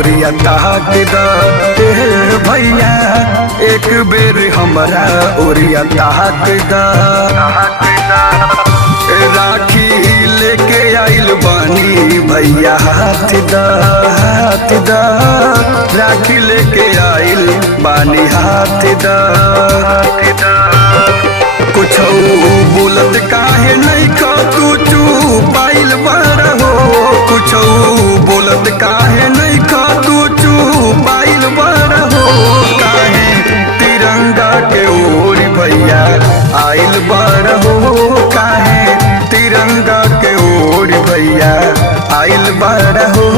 ओरिया ताक दा भैया एक बेर हमरा ओरिया ताक दा। राखी लेके आइल बानी भैया हाथ दा राखी लेके आइल बानी हाथ दा। कुछ बोलत काहे नहीं खा तू चुपाइल बार हो, कुछ बोलत काहे नहीं खा तू चुपाइल बार हो। काहे तिरंगा के ओर भैया आइल बार हो, काहे तिरंगा के ओर भैया आइल बार हो।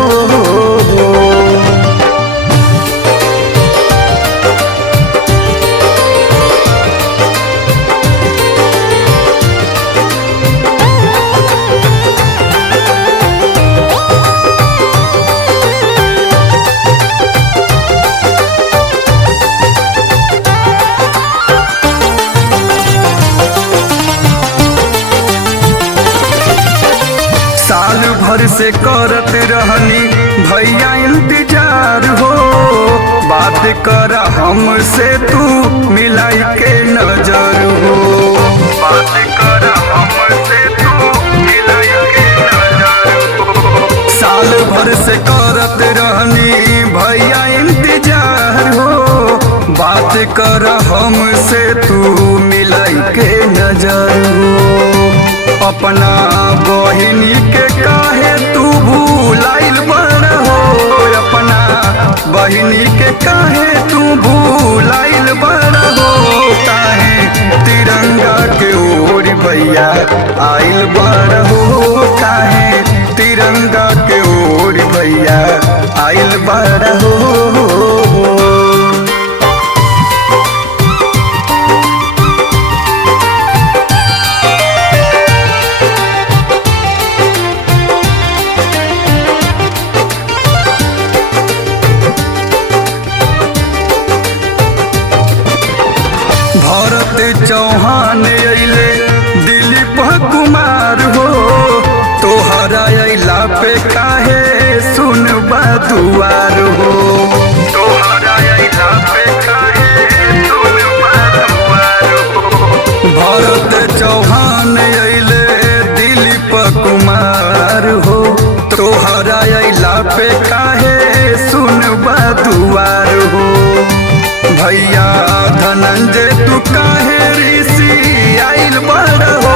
साल भर से करत रहनी भैया इंतजार हो, बात कर हमसे तू मिलाई के नजर हो। बात कर हमसे तू मिलाई के नजर हो। साल भर से करत रहनी भैया इंतजार हो, बात कर हमसे तू मिलाई के नजर हो। अपना बहिनी के काहे तू भूलाइल बार हो, अपना बहिनी के काहे तू भूलाइल बार हो। काहे तिरंगा के ओर भैया आइल बार हो, काहे तिरंगा के ओर भैया आइल बार हो। भरत चौहान अइले दिलीप कुमार हो, तोहरा अइला पे काहे सुनबा दुआर हो। तोहरा अइला पे काहे सुनबा दुआर हो। भरत चौहान अइले दिलीप कुमार हो, तोहरा अइला पे काहे सुनबा दुआर हो। भैया धनंजय तू काहे ऋषि आइल बार हो,